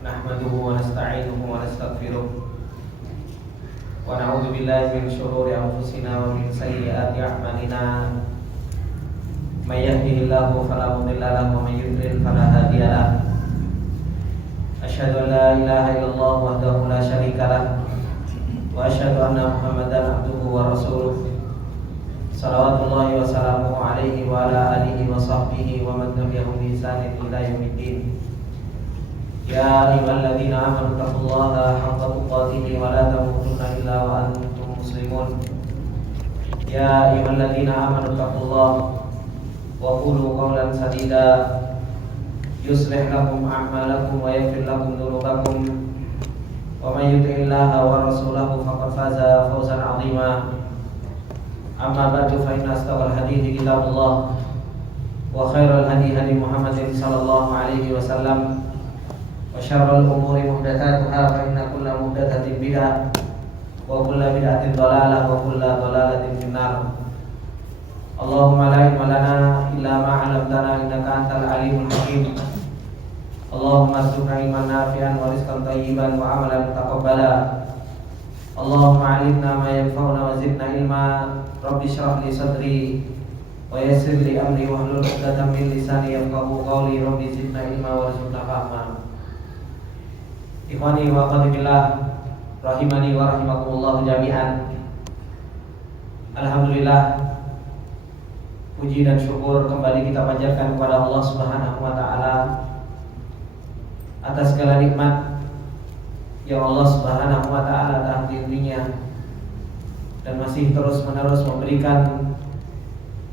نحمده ونستعينه ونستغفره ونعوذ بالله من شرور أنفسنا ومن سيئات أعمالنا من يهده الله فلا مضل له ومن يضلل فلا هادي له أشهد أن لا إله إلا الله وحده لا شريك له وأشهد أن محمدا عبده ورسوله صلوات الله وسلامه عليه وعلى آله وصحبه ومن تبعهم بإحسان إلى يوم الدين. يا أيها الذين آمنوا اتقوا الله حق تقاته ولا تموتن إلا وأنتم مسلمون. يا أيها الذين آمنوا اتقوا الله وقولوا قولا سديدا يصلح لكم أعمالكم ويغفر لكم ذنوبكم ومن يطع الله ورسوله فقد فاز فوزا عظيما. أما بعد فإن أصدق الحديث كتاب الله وخير الهدي هدي محمد صلى الله عليه وسلم وشر الأمور محدثاتها فإن كل محدثة بدعة وكل بدعة ضلالة وكل ضلالة في النار. اللهم لا علم لنا إلا ما علمتنا إنك أنت العليم الحكيم. اللهم ارزقنا علما نافعا ورزقا طيبا وعملا متقبلا. اللهم علمنا ما ينفعنا وزدنا علما. رب اشرح لي صدري ويسر لي أمري واحلل عقدة من لساني يفقهوا قولي. رب زدنا علما وارزقنا فهما. Ikhwani wa akhwati rahimani wa rahimakumullah jami'an. Alhamdulillah, puji dan syukur kembali kita panjatkan kepada Allah Subhanahu wa taala atas segala nikmat yang Allah Subhanahu wa taala telah diberinya dan masih terus-menerus memberikan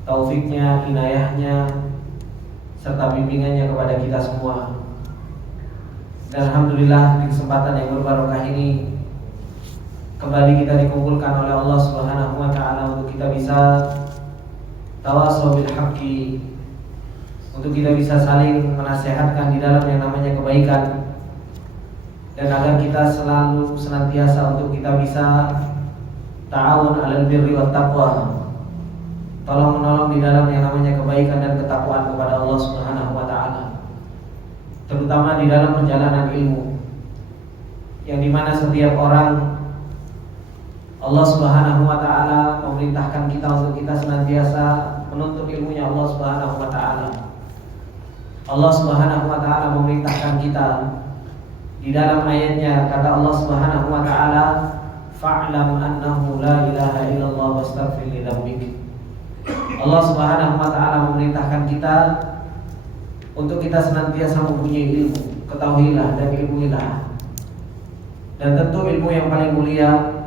taufiknya, inayahnya serta bimbingannya kepada kita semua. Dan alhamdulillah di kesempatan yang berbarokah ini kembali kita dikumpulkan oleh Allah Subhanahu wa taala untuk kita bisa tawasau bil haqqi, untuk kita bisa saling menasehatkan di dalam yang namanya kebaikan, dan agar kita selalu senantiasa untuk kita bisa ta'awun 'alal birri wat taqwa, tolong menolong di dalam yang namanya kebaikan dan ketakwaan kepada Allah Subhanahu wa taala, terutama di dalam perjalanan ilmu, yang dimana setiap orang Allah Subhanahu wa taala memerintahkan kita untuk kita senantiasa menuntut ilmunya Allah Subhanahu wa taala. Allah Subhanahu wa taala memerintahkan kita di dalam ayatnya, kata Allah Subhanahu wa taala, fa'lam annahu la ilaha illallah wastaghfir li dzambik. Allah Subhanahu wa taala memerintahkan kita untuk kita senantiasa mempunyai ilmu. Ketahuilah dan ilmuilah. Dan tentu ilmu yang paling mulia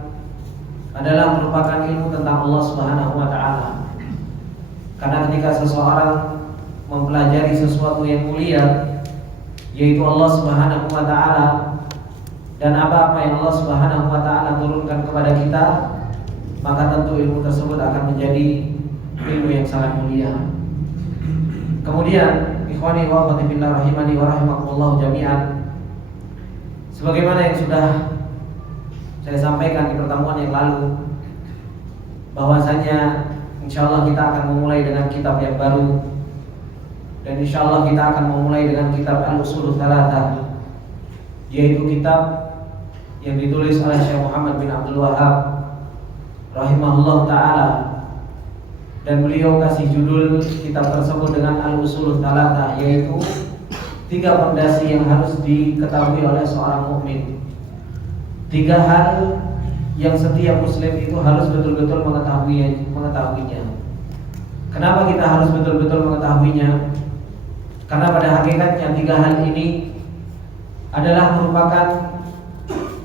adalah merupakan ilmu tentang Allah Subhanahu wa taala. Karena ketika seseorang mempelajari sesuatu yang mulia, yaitu Allah Subhanahu wa taala, dan apa-apa yang Allah Subhanahu wa taala turunkan kepada kita, maka tentu ilmu tersebut akan menjadi ilmu yang sangat mulia. Kemudian ikhwani wa akhwati fillah rahimani wa rahimakumullah jami'an, sebagaimana yang sudah saya sampaikan di pertemuan yang lalu, bahwasanya insyaallah kita akan memulai dengan kitab yang baru, dan insyaallah kita akan memulai dengan kitab Al-Ushul Tsalatsah, yaitu kitab yang ditulis oleh Syekh Muhammad bin Abdul Wahhab rahimahullah taala, dan beliau kasih judul kitab tersebut dengan Al-Ushul Tsalatsah, yaitu 3 fondasi yang harus diketahui oleh seorang mukmin. 3 hal yang setiap muslim itu harus betul-betul mengetahuinya. Kenapa kita harus betul-betul mengetahuinya? Karena pada hakikatnya 3 hal ini adalah merupakan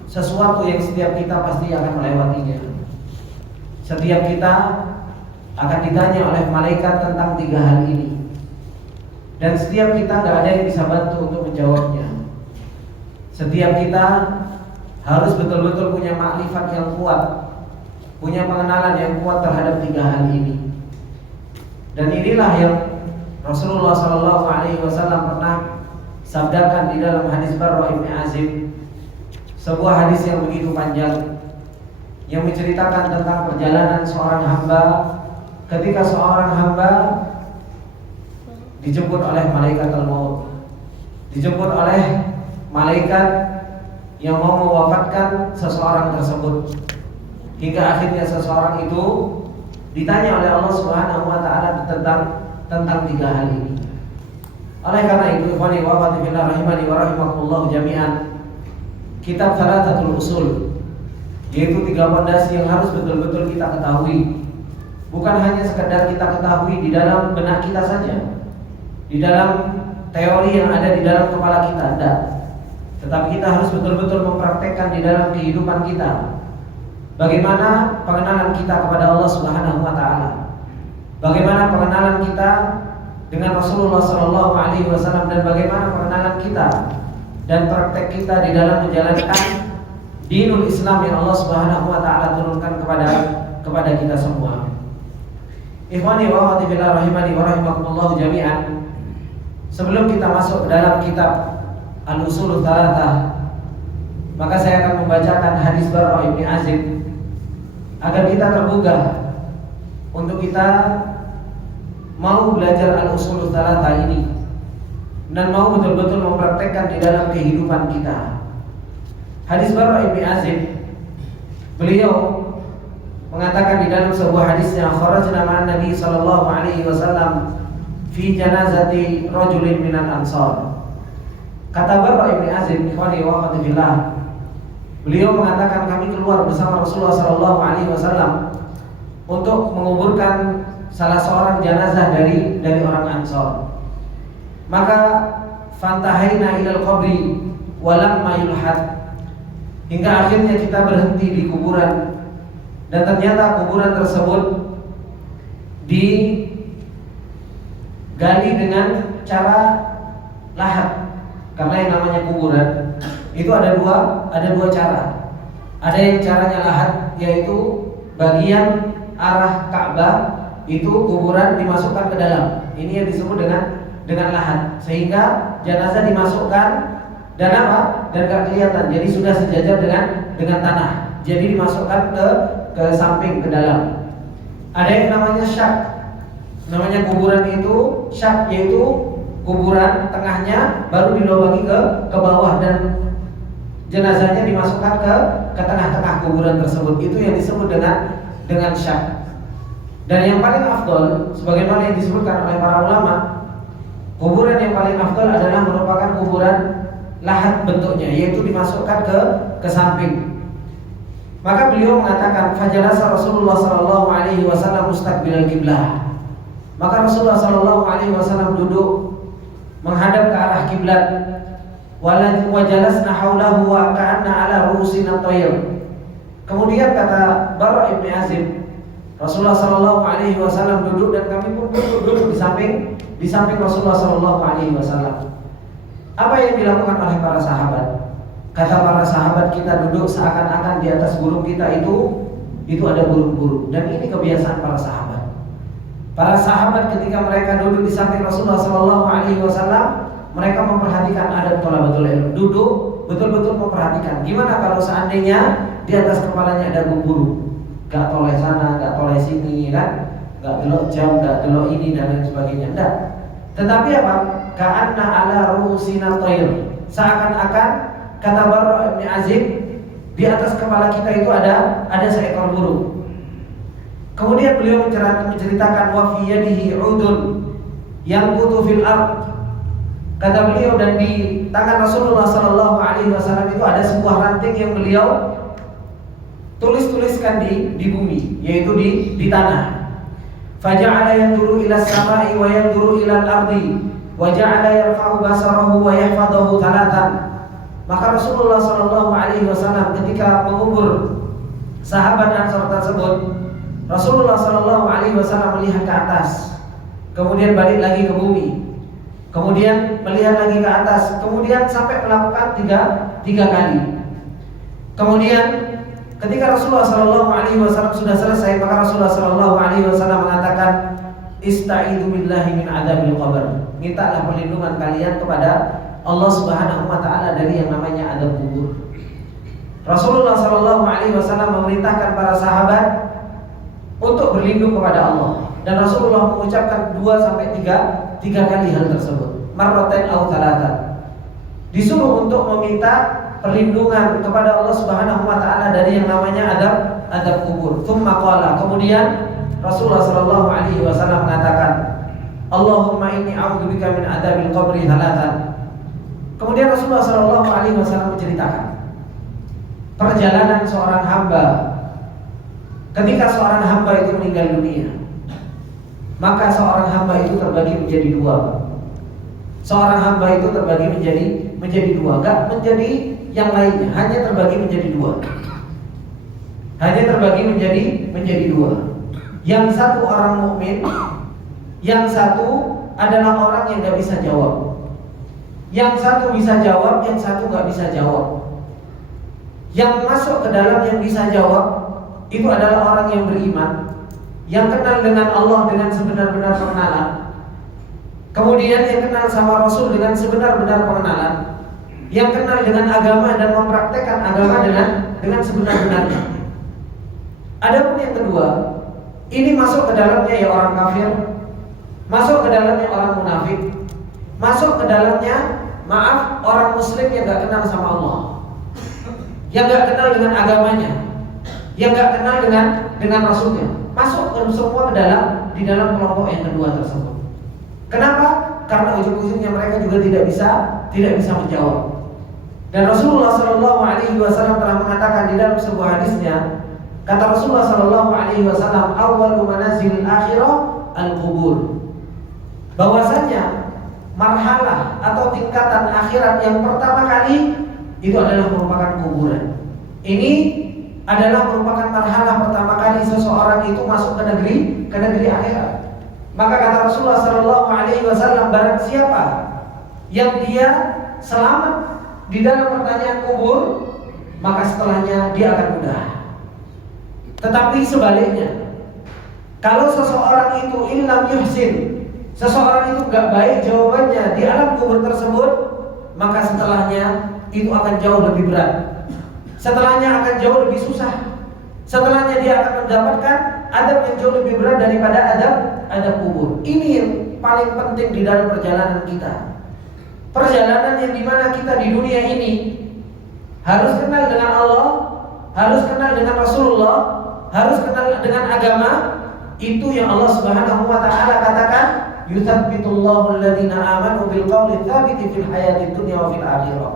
sesuatu yang setiap kita pasti akan melewatinya. Setiap kita akan ditanya oleh malaikat tentang 3 hal ini, dan setiap kita gak ada yang bisa bantu untuk menjawabnya. Setiap kita harus betul-betul punya makrifat yang kuat, punya pengenalan yang kuat terhadap 3 hal ini. Dan inilah yang Rasulullah SAW pernah sabdakan di dalam hadis Barra Ibn Azib, sebuah hadis yang begitu panjang, yang menceritakan tentang perjalanan seorang hamba ketika seorang hamba dijemput oleh malaikat al-maut, dijemput oleh malaikat yang mau mewafatkan seseorang tersebut, hingga akhirnya seseorang itu ditanya oleh Allah Subhanahu wa taala tentang tiga hal ini. Oleh karena itu, ikhwani wa akhwati fillah rahimani wa rahimakumullah jami'an, kitab Thalathatul Usul, yaitu tiga pondasi yang harus betul-betul kita ketahui. Bukan hanya sekedar kita ketahui di dalam benak kita saja, di dalam teori yang ada di dalam kepala kita, tidak. Tetapi kita harus betul-betul mempraktekkan di dalam kehidupan kita. Bagaimana pengenalan kita kepada Allah Subhanahu wa taala? Bagaimana pengenalan kita dengan Rasulullah sallallahu alaihi wasallam, dan bagaimana pengenalan kita dan praktek kita di dalam menjalankan dinul Islam yang Allah Subhanahu wa taala turunkan kepada kita semua. Ikhwani wa akhwati fillah rahimani wa rahimakumullah jami'an. Sebelum kita masuk ke dalam kitab Al-Usulul Thalathah, maka saya akan membacakan hadis Barra bin Azib agar kita tergugah untuk kita mau belajar Al-Usulul Thalathah ini dan mau betul-betul mempraktekkan di dalam kehidupan kita. Hadis Barra bin Azib, beliau mengatakan di dalam sebuah hadisnya, kharajna ma'an Nabi sallallahu alaihi wasallam fi janazati rajulin minal ansar. Kata Barra bin Azib, ikhwani wa akhwati fillah, beliau mengatakan kami keluar bersama Rasulullah sallallahu alaihi wasallam untuk menguburkan salah seorang jenazah dari orang Ansar. Maka fantahaina ilal qabri walam mayulhad, hingga akhirnya kita berhenti di kuburan, dan ternyata kuburan tersebut digali dengan cara lahat. Karena yang namanya kuburan itu ada dua cara. Ada yang caranya lahat, yaitu bagian arah Ka'bah itu kuburan dimasukkan ke dalam. Ini yang disebut dengan lahat, sehingga jenazah dimasukkan dan gak kelihatan. Jadi sudah sejajar dengan tanah. Jadi dimasukkan ke samping, ke dalam. Ada yang namanya syak. Namanya kuburan itu syak, yaitu kuburan tengahnya baru dilubangi ke bawah dan jenazahnya dimasukkan ke tengah-tengah kuburan tersebut. Itu yang disebut dengan syak. Dan yang paling afdol, sebagaimana yang disebutkan oleh para ulama, kuburan yang paling afdol adalah merupakan kuburan lahat bentuknya, yaitu dimasukkan ke samping. Maka beliau mengatakan, fajalasa Rasulullah sallallahu alaihi wasallam mustaqbilal qiblah. Maka Rasulullah sallallahu alaihi wasallam duduk menghadap ke arah kiblat. Wa jalasna haulahu wa ka'anna ala ru'usina at-tayr. Kemudian kata Barra bin Azib, Rasulullah sallallahu alaihi wasallam duduk dan kami pun duduk di samping Rasulullah sallallahu alaihi wasallam. Apa yang dilakukan oleh para sahabat? Kata para sahabat, kita duduk seakan-akan di atas burung kita itu ada burung-burung. Dan ini kebiasaan para sahabat. Para sahabat ketika mereka duduk di samping Rasulullah sallallahu alaihi wasallam, mereka memperhatikan adab thalabatul ilm. Duduk betul-betul memperhatikan. Gimana kalau seandainya di atas kepalanya ada burung? Gak toleh sana, gak toleh sini, kan? Gak delok jam, gak delok ini dan lain sebagainya. Enggak. Tetapi apa? Ka'anna ala ru'usina tayr. Seakan-akan, kata Barra bin Azib, di atas kepala kita itu ada seekor burung. Kemudian beliau menceritakan wa fi yadihi 'udun yanqutu fil ard. Kata beliau, dan di tangan Rasulullah sallallahu alaihi wasallam itu ada sebuah ranting yang beliau tulis-tuliskan di bumi, yaitu di tanah. Faja'ala yanzuru ila as-sama'i wa yanzuru ila al-ardi wa ja'ala yarfa'u basarahu wa yahfaduhu thalathan. Maka Rasulullah sallallahu alaihi wasallam ketika mengubur sahabat Ansar tersebut, Rasulullah sallallahu alaihi wasallam melihat ke atas, kemudian balik lagi ke bumi, kemudian melihat lagi ke atas, kemudian sampai melakukan tiga kali. Kemudian ketika Rasulullah sallallahu alaihi wasallam sudah selesai, maka Rasulullah sallallahu alaihi wasallam mengatakan, istaizu billahi min adzabil qabr. Mintalah perlindungan kalian kepada Allah Subhanahu wa taala dari yang namanya azab kubur. Rasulullah sallallahu alaihi wasallam memerintahkan para sahabat untuk berlindung kepada Allah, dan Rasulullah mengucapkan 2 sampai 3 kali hal tersebut, marratan aw thalathan. disuruh untuk meminta perlindungan kepada Allah Subhanahu wa taala dari yang namanya adab kubur. Tsumma qala, kemudian Rasulullah sallallahu alaihi wasallam mengatakan, Allahumma inni a'udzubika min adzabil qabri thalathan. Kemudian Rasulullah sallallahu alaihi wasallam menceritakan perjalanan seorang hamba ketika seorang hamba itu meninggal dunia. Maka seorang hamba itu terbagi menjadi dua. Seorang hamba itu terbagi menjadi dua, enggak menjadi yang lainnya, hanya terbagi menjadi dua. Hanya terbagi menjadi dua. Yang satu orang mukmin, yang satu adalah orang yang nggak bisa jawab. Yang satu bisa jawab, yang satu nggak bisa jawab. Yang masuk ke dalam yang bisa jawab itu adalah orang yang beriman, yang kenal dengan Allah dengan sebenar-benar pengenalan. Kemudian yang kenal sama Rasul dengan sebenar-benar pengenalan, yang kenal dengan agama dan mempraktekkan agama dengan sebenar-benarnya. Adapun yang kedua, ini masuk ke dalamnya ya orang kafir, masuk ke dalamnya orang munafik, masuk ke dalamnya orang muslim yang gak kenal sama Allah, yang gak kenal dengan agamanya, yang gak kenal dengan Rasulnya, masuk semua di dalam kelompok yang kedua tersebut. Kenapa? Karena ujung-ujungnya mereka juga tidak bisa menjawab. Dan Rasulullah Shallallahu Alaihi Wasallam telah mengatakan di dalam sebuah hadisnya, kata Rasulullah Shallallahu Alaihi Wasallam, awwalu manazilil akhirah al-qubur. Bahwasanya marhalah atau tingkatan akhirat yang pertama kali itu adalah merupakan kuburan. Ini adalah merupakan marhalah pertama kali seseorang itu masuk ke negeri akhirat. Maka kata Rasulullah Shallallahu Alaihi Wasallam, barang siapa yang dia selamat di dalam pertanyaan kubur, maka setelahnya dia akan mudah. Tetapi sebaliknya, kalau seseorang itu illam yuhsin, seseorang itu gak baik jawabannya di alam kubur tersebut, maka setelahnya itu akan jauh lebih berat. Setelahnya akan jauh lebih susah. Setelahnya dia akan mendapatkan adab yang jauh lebih berat daripada adab kubur. Ini yang paling penting di dalam perjalanan kita. Perjalanan yang dimana kita di dunia ini harus kenal dengan Allah, harus kenal dengan Rasulullah, harus kenal dengan agama. Itu yang Allah Subhanahu wa taala katakan, yutsabbitullahu alladziina aamanu bil qawli tsabiti fil hayatid dunya wa fil akhirah.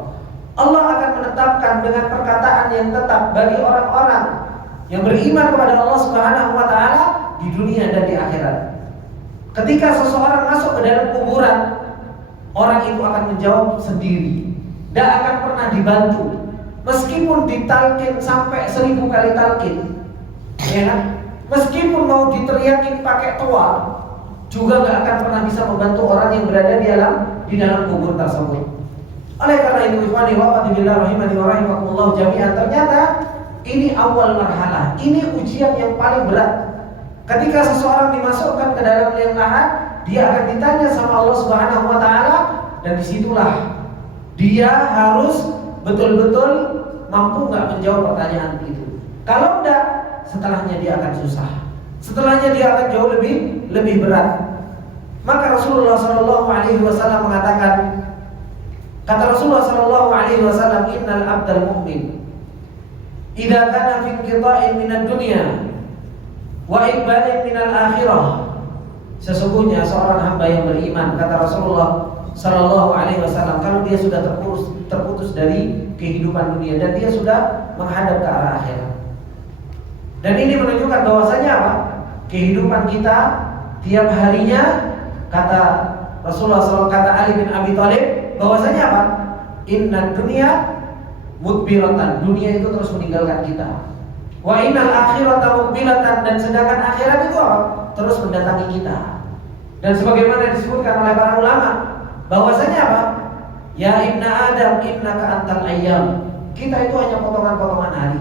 Allah akan menetapkan dengan perkataan yang tetap bagi orang-orang yang beriman kepada Allah Subhanahu wa taala di dunia dan di akhirat. Ketika seseorang masuk ke dalam kuburan, orang itu akan menjawab sendiri, tidak akan pernah dibantu. Meskipun ditalkin sampai 1000 kali talkin, ya kan? Meskipun mau diteriakin pakai toa, juga nggak akan pernah bisa membantu orang yang berada di dalam kubur tersebut. Oleh karena itu, ikhwani wa akhwati rahimani wa rahimakumullah jami'an, ternyata ini awal marhalah, ini ujian yang paling berat. Ketika seseorang dimasukkan ke dalam liang lahat, dia akan ditanya sama Allah Subhanahu wa taala, dan disitulah dia harus betul-betul mampu nggak menjawab pertanyaan itu. Kalau enggak, setelahnya dia akan susah. Setelahnya dia akan jauh lebih berat. Maka Rasulullah Shallallahu Alaihi Wasallam mengatakan, kata Rasulullah Shallallahu Alaihi Wasallam, innal abdal mu'min idza kana fi inqita'in minad dunya wa iqbalin minal akhirah. Sesungguhnya seorang hamba yang beriman, kata Rasulullah Shallallahu Alaihi Wasallam, kalau dia sudah terputus dari kehidupan dunia dan dia sudah menghadap ke arah akhirat. Dan ini menunjukkan bahwasanya apa? Kehidupan kita tiap harinya, kata Rasulullah SAW, kata Ali bin Abi Thalib, bahwasanya apa? Inna dunya mudbiratan, dunia itu terus meninggalkan kita. Wa innal akhirata muqbilatan, dan sedangkan akhirat itu apa? Terus mendatangi kita. Dan sebagaimana disebutkan oleh para ulama, bahwasanya apa? Ya ibna Adam innaka antal ayyam. Kita itu hanya potongan-potongan hari.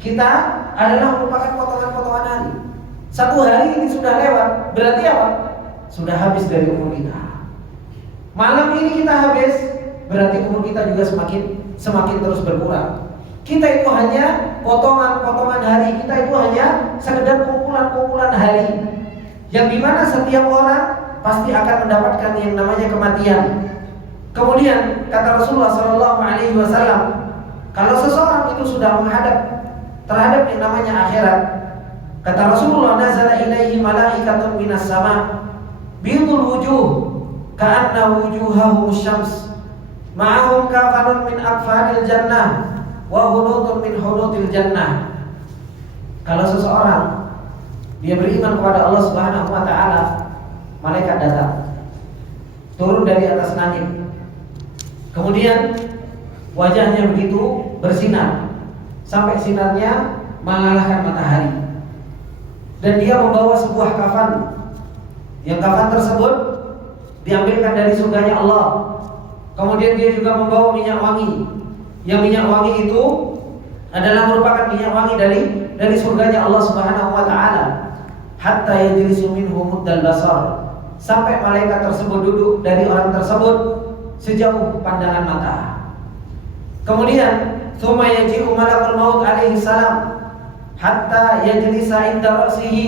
Kita adalah merupakan potongan-potongan hari. Satu hari ini sudah lewat, berarti apa? Sudah habis dari umur kita. Malam ini kita habis, berarti umur kita juga semakin terus berkurang. Kita itu hanya potongan-potongan hari, kita itu hanya sekedar kumpulan-kumpulan hari, yang dimana setiap orang pasti akan mendapatkan yang namanya kematian. Kemudian kata Rasulullah Shallallahu Alaihi Wasallam, kalau seseorang itu sudah menghadap terhadap yang namanya akhirat, kata Rasulullah, nazala ilaihi malaikatun minas sama, bidul wujuh, ka'anna wujuhahum syams, ma'ahum kafanun min akfanil jannah, wa hunutun min hunutil jannah. Kalau seseorang dia beriman kepada Allah Subhanahu wa taala, malaikat datang turun dari atas langit. Kemudian wajahnya begitu bersinar sampai sinarnya mengalahkan matahari. Dan dia membawa sebuah kafan. Yang kafan tersebut diambilkan dari surganya Allah. Kemudian dia juga membawa minyak wangi. Yang minyak wangi itu adalah merupakan minyak wangi dari surganya Allah Subhanahu wa taala. Hatta yajlisu minhu muddal basar, sampai malaikat tersebut duduk dari orang tersebut sejauh pandangan mata. Kemudian tsumma yaji'u malakul maut alaihi salam hatta yajlisa inda ra'sihi.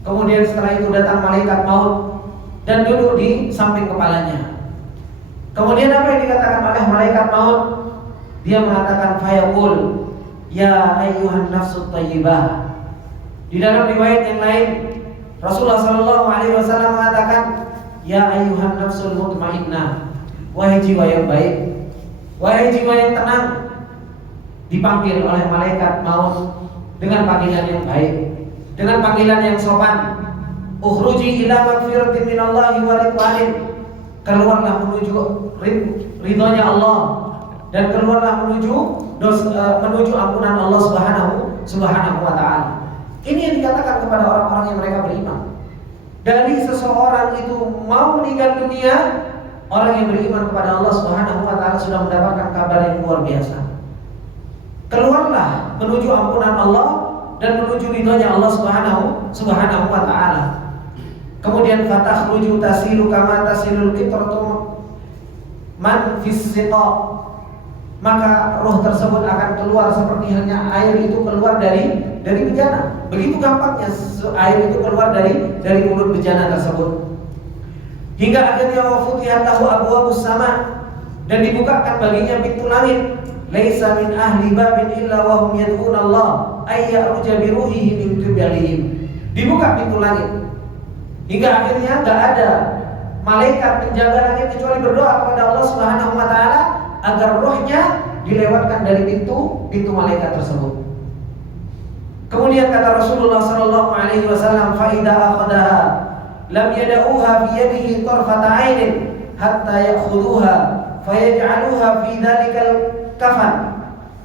Kemudian setelah itu datang malaikat maut dan duduk di samping kepalanya. Kemudian apa yang dikatakan oleh malaikat maut? Dia mengatakan fayaqul ya ayyuhan nafsut thayyibah. Di dalam riwayat yang lain Rasulullah sallallahu alaihi wasallam mengatakan ya ayyuhan nafsul mutmainnah, wahai jiwa yang baik, wahai jiwa yang tenang. Dipanggil oleh malaikat maut dengan panggilan yang baik, dengan panggilan yang sopan. Ukhruji ila magfiratin minallahi wa ridwanin, keluarlah menuju ridhonya Allah dan keluarlah menuju ampunan Allah Subhanahu wa taala. Ini yang dikatakan kepada orang-orang yang mereka beriman. Dari seseorang itu mau meninggal dunia, orang yang beriman kepada Allah Subhanahu wa taala sudah mendapatkan kabar yang luar biasa. Keluarlah menuju ampunan Allah dan menuju ridhonya Allah Subhanahu wa taala. Kemudian fatakhruju tasilu kama tasilul qitratu man fis siqa, maka roh tersebut akan keluar seperti halnya air itu keluar dari bejana. Begitu gampangnya air itu keluar dari mulut bejana tersebut. Hingga akhirnya wa futihat lahu abwabus sama, dan dibukakan baginya pintu langit. Laisa min ahli babin illa wa hum yad'un Allah ay ya'ruja bi ruhihi min qibalihim. Dibuka pintu langit. Hingga akhirnya enggak ada malaikat penjaga langit kecuali berdoa kepada Allah Subhanahu wa taala agar rohnya dilewatkan dari pintu malaikat tersebut. Kemudian kata Rasulullah sallallahu alaihi wasallam, fa idza akhadaha lam yad'uha fi yadihi tarfata 'ainin hatta ya'khuduha fayaj'aluha fi dhalikal kafan.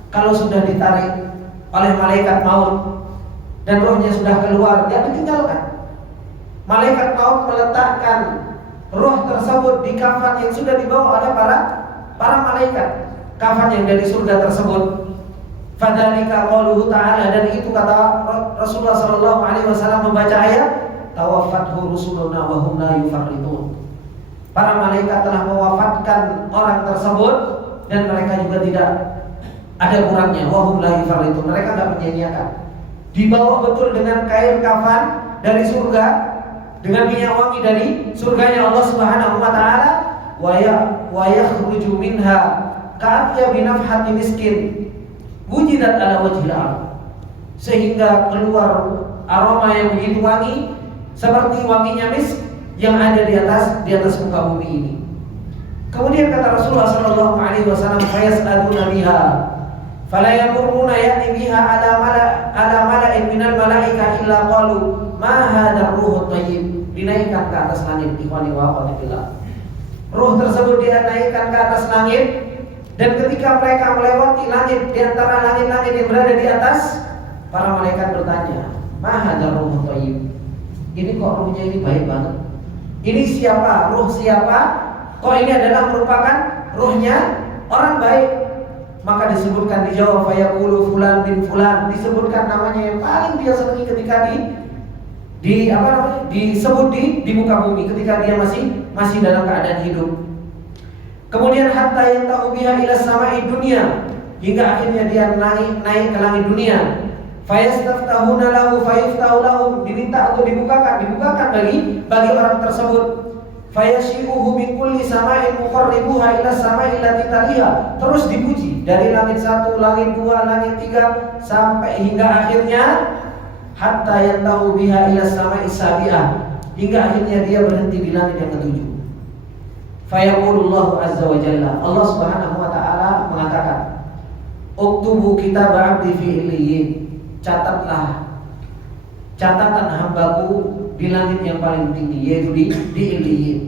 Kalau sudah ditarik oleh malaikat maut dan rohnya sudah keluar, dia ditinggalkan. Malaikat maut meletakkan roh tersebut di kafan yang sudah dibawa oleh para malaikat, kafan yang dari surga tersebut. Fadzalika qauluhu ta'ala, dan itu kata Rasulullah sallallahu alaihi wasallam membaca ayat tawaffathu rusuluna wa hum la yufarritun. Para malaikat telah mewafatkan orang tersebut dan mereka juga tidak ada kurangnya. Wa hum la yufarritun, mereka enggak menyia-nyiakan. Dibawa betul dengan kain kafan dari surga, dengan minyak wangi dari surganya Allah Subhanahu wa taala, wa yakhruju minha ka'atya binafhati miskin wujidat ala wajhil ardh, sehingga keluar aroma yang begitu wangi seperti wanginya misk yang ada di atas muka bumi ini. Kemudian kata Rasulullah sallallahu alaihi wasallam, fayas'aduna biha fala yamurruna ya'ti biha ala mala'in minal malaika illa qalu ma hadzal ruhut thayyib. Dinaikkan ke atas langit, ikhwani wa akhwati fillah. Ruh tersebut dinaikkan ke atas langit, dan ketika mereka melewati langit, di antara langit-langit yang berada di atas, para malaikat bertanya, ma hadzal ruhut thayyib. Ini kok ruhnya ini baik banget. Ini siapa? Ruh siapa? Kok ini adalah merupakan ruhnya orang baik? Maka disebutkan, dijawab fayaqulu fulan bin fulan, disebutkan namanya yang paling dia senangi ketika disebut di muka bumi ketika dia masih dalam keadaan hidup. Kemudian hatta yantahu biha ila sama'i dunya, hingga akhirnya dia naik ke langit dunia. Fayastaftahuna lahu fayuftahu lahum, diminta untuk dibukakan bagi orang tersebut. fayashi'uhu min kulli sama'in muqarribuha ila sama'il lati taliha. Terus dipuji dari langit 1, langit 2, langit 3 sampai hingga akhirnya hatta yantahu biha ila sama'is sabi'ah, hingga akhirnya dia berhenti di langit yang ke-7. Fayaqulullahu azza wa jalla, Allah Subhanahu wa taala mengatakan, "Uktubu kitab 'abdi fi illiyin." Catatlah catatan hambaku di langit yang paling tinggi, yaitu di illiyin.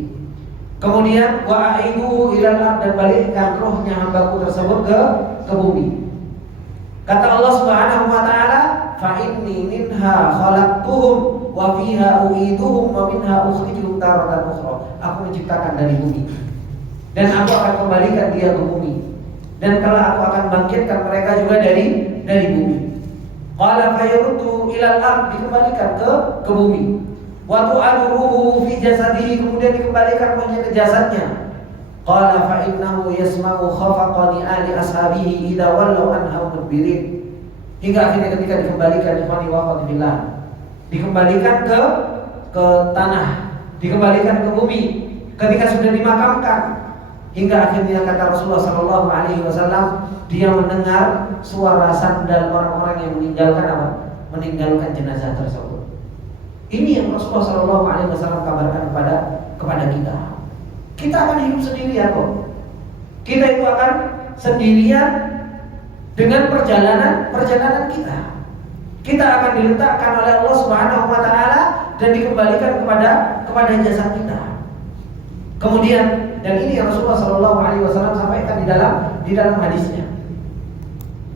Kemudian wa aiduhu ilal ard, dan balikkan rohnya hambaku tersebut ke bumi. Kata Allah Subhanahu wa taala, fa inni minha khalaqtuhum wa fiha u'iduhum wa minha ukhrijuhum taratan ukhra. Aku menciptakan dari bumi dan aku akan kembalikan dia ke bumi, dan kalau aku akan bangkitkan mereka juga dari bumi. Qala fayaruddu ilal ard, dikembalikan ke bumi. Wa tu'aduhu fi jasadihi, kemudian dikembalikan rohnya ke jasadnya. Qala fa innahu yasma'u khafaqani ali ashabihi idza wallau anha mudbirin. Hingga akhirnya ketika dikembalikan ikhwani wa akhwati fillah, dikembalikan ke tanah, dikembalikan ke bumi, ketika sudah dimakamkan, hingga akhirnya kata Rasulullah sallallahu alaihi wasallam, dia mendengar suara sandal orang-orang yang meninggalkan jenazah tersebut. Ini yang Rasulullah sallallahu alaihi wasallam kabarkan kepada kita. Kita akan hidup sendirian kok. Kita itu akan sendirian dengan perjalanan kita. Kita akan diletakkan oleh Allah Subhanahu wa taala dan dikembalikan kepada jasad kita. Kemudian, dan ini yang Rasulullah sallallahu alaihi wasallam sampaikan di dalam hadisnya.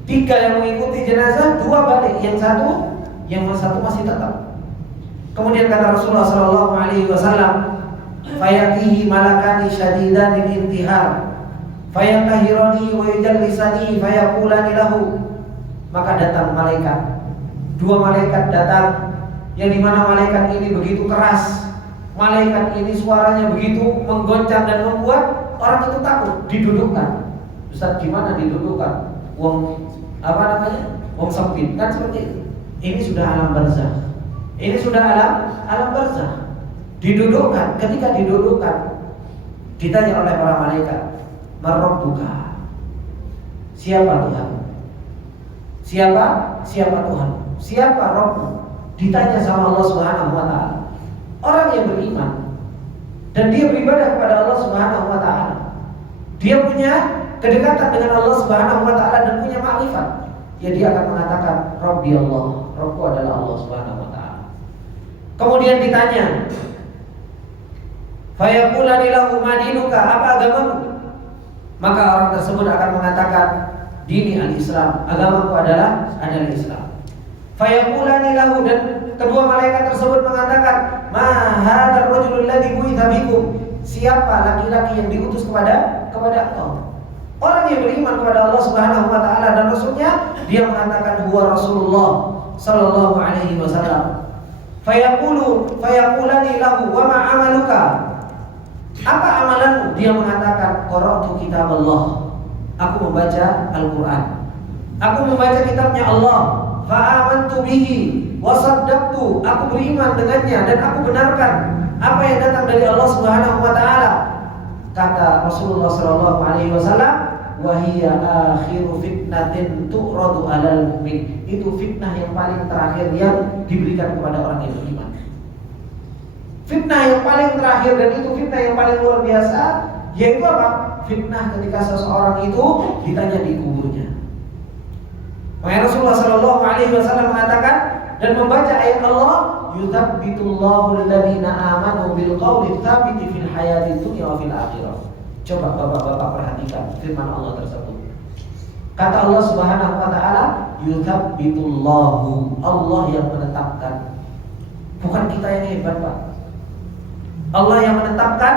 3 yang mengikuti jenazah, 2 balik, yang satu masih tetap. Kemudian kata Rasulullah sallallahu alaihi wasallam, fayatihi malakani syadidan intihar fayantahirani wa yujallisani fayaqulani lahu. Maka datang malaikat, 2 malaikat datang, yang dimana malaikat ini begitu keras, malaikat ini suaranya begitu menggoncang dan membuat orang itu takut. Didudukkan. Ustaz, gimana didudukkan? Wong sempit kan seperti itu. Ini sudah alam barzakh. Ini sudah alam barzakh. Didudukkan. Ketika didudukkan, ditanya oleh para malaikat, "Marabbuka?" Siapa Tuhan? Siapa Tuhan? Siapa Rabbmu? Ditanya sama Allah Subhanahu wa taala. Orang yang beriman dan dia beribadah kepada Allah Subhanahu wa taala, dia punya kedekatan dengan Allah Subhanahu wa taala dan punya makrifat, ya dia akan mengatakan Rabbi Allah, Rabbku adalah Allah Subhanahu wa taala. Kemudian ditanya, fayaqulani lahu ma dinuka, apa agamamu? Maka orang tersebut akan mengatakan, dini al-Islam, agamaku adalah Islam. Fayaqulani lahu, dan kedua malaikat tersebut mengatakan, ma hadzal rajulul ladzi bu'itsa bikum, siapa laki-laki yang diutus kepada engkau? Orang yang beriman kepada Allah Subhanahu wa taala dan Rasulnya, dia mengatakan huwa Rasulullah sallallahu alaihi wasallam. Fayaqulani lahu wa ma amaluka, apa amalanmu? Dia mengatakan qara'tu kitaballah, aku membaca Al-Qur'an, aku membaca kitabnya Allah, fa amantu bihi wa saddaqtu, aku beriman dengannya dan aku benarkan apa yang datang dari Allah Subhanahu wa taala. Kata Rasulullah sallallahu alaihi wasallam, wa hiya akhiru fitnatin tu'radu 'alal mu'min, itu fitnah yang paling terakhir yang diberikan kepada orang yang beriman. Fitnah yang paling terakhir, dan itu fitnah yang paling luar biasa, yaitu apa? Fitnah ketika seseorang itu ditanya di kuburnya. Maka Rasulullah sallallahu alaihi wasallam mengatakan dan membaca ayat Allah, yuthabbitullahu alladziina aamanu bil qawli tsabiti fil hayati dunya wa fil akhirah. Coba Bapak-bapak perhatikan firman Allah tersebut. Kata Allah Subhanahu wa taala, yuthabbitullahu, Allah yang menetapkan. Bukan kita yang hebat, Pak. Allah yang menetapkan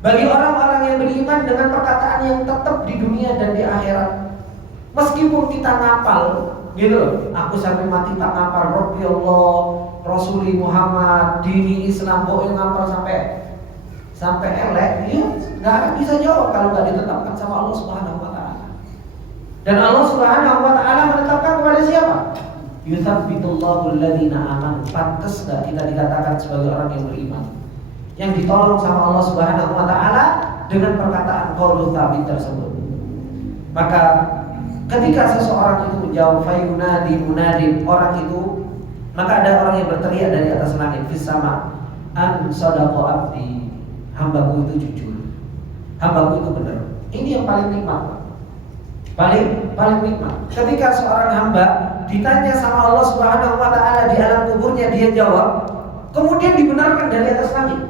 bagi orang-orang yang beriman dengan perkataan yang tetap di dunia dan di akhirat. Meskipun kita ngapal, gitu, aku sampai mati tak ngapal Rabbi Allah, Rasuli Muhammad, dini Islam, yang ngapal sampai elek, ya nggak akan bisa jawab kalau nggak ditetapkan sama Allah Subhanahu wa taala. Dan Allah Subhanahu wa taala menetapkan kepada siapa? Yuthabbitullahu alladziina aamanu. Pantas nggak kita dikatakan sebagai orang yang beriman? yang ditolong sama Allah Subhanahu wa taala dengan perkataan qaulul tsabit tersebut. Maka ketika seseorang itu menjawab fayunadi munadin, orang itu, maka ada orang yang berteriak dari atas langit fis sama, an sadaqa abdi, hambaku itu jujur, hambaku itu benar. Ini yang paling nikmat, paling nikmat. Ketika seorang hamba ditanya sama Allah Subhanahu wa taala di alam kuburnya, dia jawab, kemudian dibenarkan dari atas langit.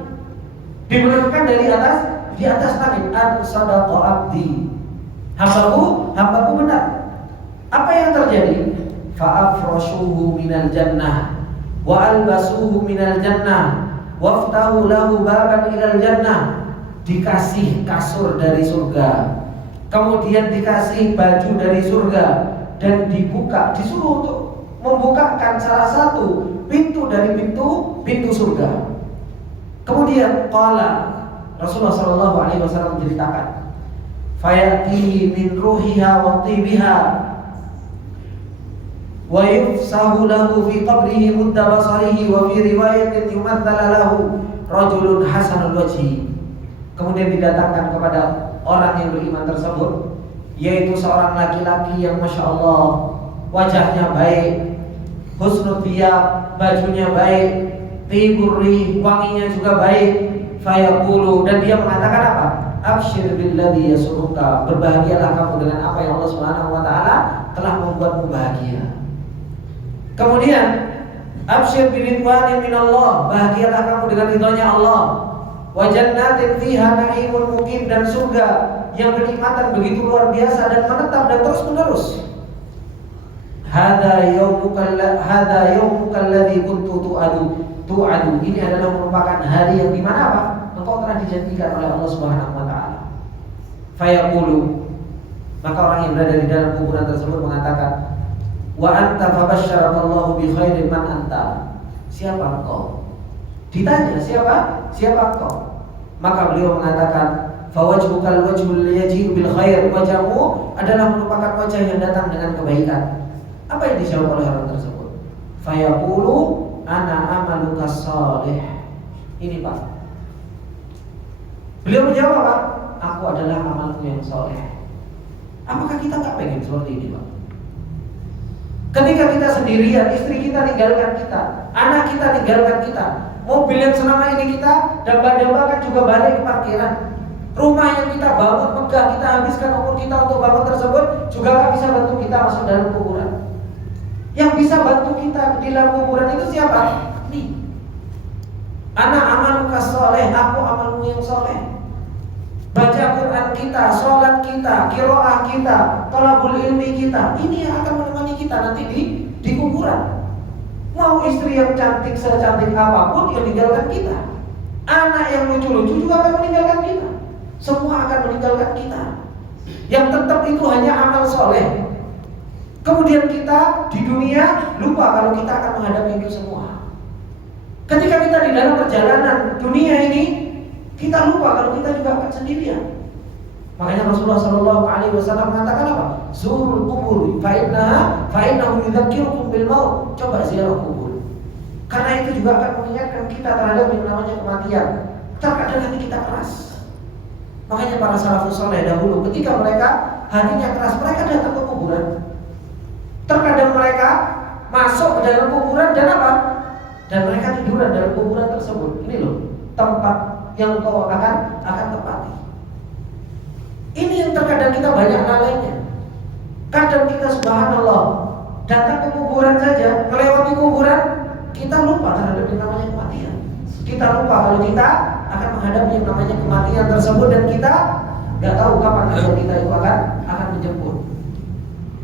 Dibenarkan dari atas, di atas langit, an sadaqa abdi, hambaku benar. Apa yang terjadi? Fa'afrashuhu minal jannah wa albasuhu minal jannah waftahu lahu baban ilal jannah. Dikasih kasur dari surga, kemudian dikasih baju dari surga, dan disuruh untuk membukakan salah satu pintu dari pintu surga. Kemudian qala, Rasulullah sallallahu alaihi wasallam menceritakan, fayatihi min ruhiha wa tibiha wa yufsahu lahu fi qabrihi mudda basarihi wa fi riwayatin yumatsala lahu rajulun hasanul wajhi. Kemudian didatangkan kepada orang yang beriman tersebut, yaitu seorang laki-laki yang Masya Allah wajahnya baik, husnul thiyab, bajunya baik, tiburri, wanginya juga baik. Fayaqulu, dan dia mengatakan apa? Abshir billadhi yasuruka, berbahagialah kamu dengan apa yang Allah Subhanahu wa taala telah membuatmu bahagia. Kemudian abshir biridwanin minallah, bahagialah kamu dengan ridhonya Allah. Wa jannatin fiha na'imun muqim, dan surga yang kenikmatan begitu luar biasa dan menetap dan terus menerus. Hadza yaumuka alladzi kuntu tu'adu. Ini adalah merupakan hari yang dimana apa? Engkau telah dijanjikan oleh Allah Subhanahu wa taala. Fayaqulu, maka orang yang berada di dalam kuburan tersebut mengatakan, wa anta fabasyarakallahu bi khairin man anta. Siapa engkau? Ditanya siapa engkau? Maka beliau mengatakan, fawajhukal wajhul yaji'u bil khair, wajahmu adalah merupakan wajah yang datang dengan kebaikan. Apa yang dijawab oleh orang tersebut? Fayaqulu ana amaluka shalih. Ini Pak, beliau menjawab apa? Aku adalah amalku yang saleh. Apakah kita nggak pengen seperti ini Pak? Ketika kita sendirian, istri kita tinggalkan kita, anak kita tinggalkan kita, mobil yang selama ini kita dambakan juga balik ke parkiran, rumah yang kita bangun megah, kita habiskan umur kita untuk bangun tersebut juga gak bisa bantu kita masuk dalam kuburan. Yang bisa bantu kita di dalam kuburan itu siapa? Nih, anak amaluka sholeh, aku amalmu yang soleh. Baca Quran kita, sholat kita, qiraah kita, thalabul ilmi kita, ini yang akan menemani kita nanti di kuburan. Mau istri yang cantik secantik apapun yang meninggalkan kita, anak yang lucu-lucu juga akan meninggalkan kita, semua akan meninggalkan kita. Yang tetap itu hanya amal soleh. Kemudian kita di dunia lupa kalau kita akan menghadapi itu semua. Ketika kita di dalam perjalanan dunia ini, kita lupa kalau kita juga akan sendirian. Makanya Rasulullah SAW mengatakan apa? Zurul kubur, fa'innahu yudzakirukum bil maut. Coba ziarah kubur, karena itu juga akan mengingatkan kita terhadap yang namanya kematian. Terkadang hati kita keras. Makanya para salafus saleh dahulu ketika mereka hatinya keras, mereka datang ke kuburan. Terkadang mereka masuk ke dalam kuburan dan apa? Dan mereka tiduran dalam kuburan tersebut. Ini loh tempat yang kau akan tempati. Ini yang terkadang kita banyak lalainya. Kadang kita subhanallah datang ke kuburan saja, melewati kuburan, kita lupa terhadap yang namanya kematian. Kita lupa kalau kita akan menghadapi yang namanya kematian tersebut, dan kita nggak tahu kapan ajal kita itu akan menjemput.